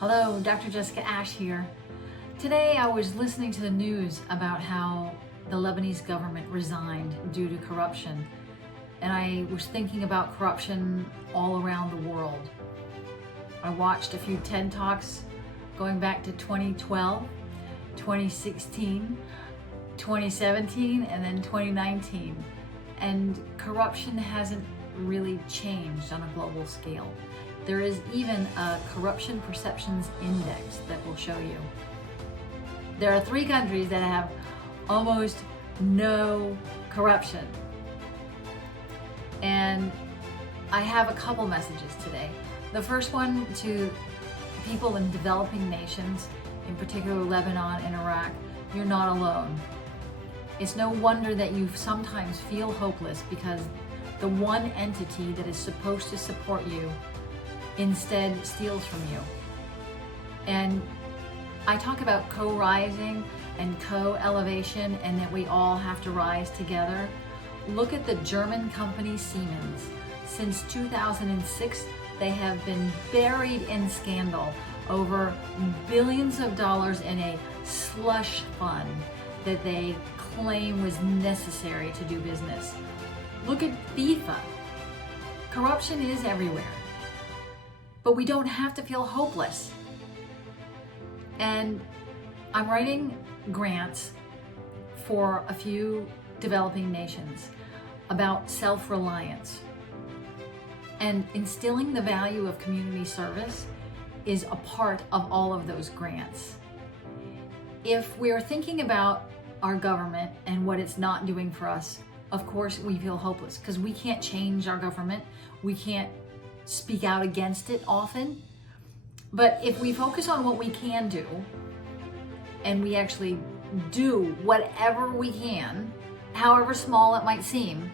Hello, Dr. Jessica Ash here. Today I was listening to the news about how the Lebanese government resigned due to corruption, and I was thinking about corruption all around the world. I watched a few TED Talks going back to 2012, 2016, 2017, and then 2019, and corruption hasn't really changed on a global scale. There is even a corruption perceptions index that will show you. There are 3 countries that have almost no corruption. And I have a couple messages today. The first one to people in developing nations, in particular Lebanon and Iraq, you're not alone. It's no wonder that you sometimes feel hopeless because the one entity that is supposed to support you instead steals from you. And I talk about co-rising and co-elevation and that we all have to rise together. Look at the German company Siemens. Since 2006, they have been buried in scandal over billions of dollars in a slush fund that they claim was necessary to do business. Look at FIFA. Corruption is everywhere. But we don't have to feel hopeless. And I'm writing grants for a few developing nations about self-reliance. And instilling the value of community service is a part of all of those grants. If we're thinking about our government and what it's not doing for us, of course we feel hopeless because we can't change our government. We can't speak out against it often. But if we focus on what we can do and we actually do whatever we can, however small it might seem,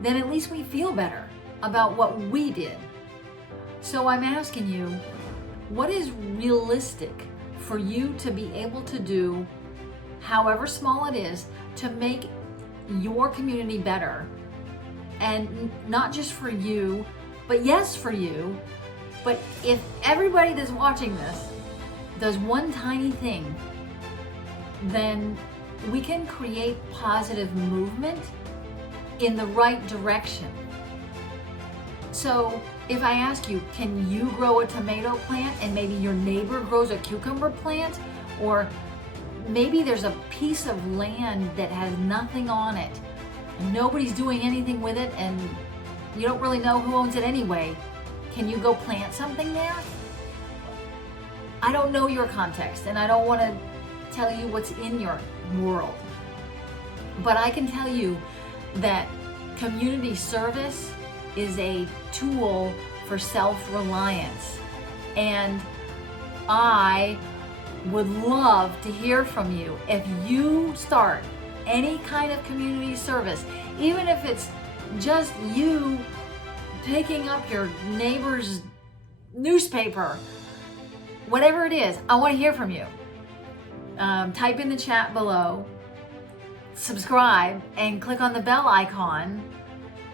then at least we feel better about what we did. So I'm asking you, what is realistic for you to be able to do, however small it is, to make your community better? And not just for you, but yes, for you. But if everybody that's watching this does one tiny thing, then we can create positive movement in the right direction. So if I ask you, can you grow a tomato plant and maybe your neighbor grows a cucumber plant? Or maybe there's a piece of land that has nothing on it and nobody's doing anything with it and you don't really know who owns it anyway. Can you go plant something there? I don't know your context and I don't want to tell you what's in your world. But I can tell you that community service is a tool for self-reliance. And I would love to hear from you. If you start any kind of community service, even if it's just you picking up your neighbor's newspaper, whatever it is, I want to hear from you. Type in the chat below, subscribe, and click on the bell icon,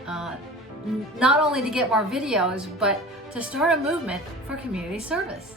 not only to get more videos, but to start a movement for community service.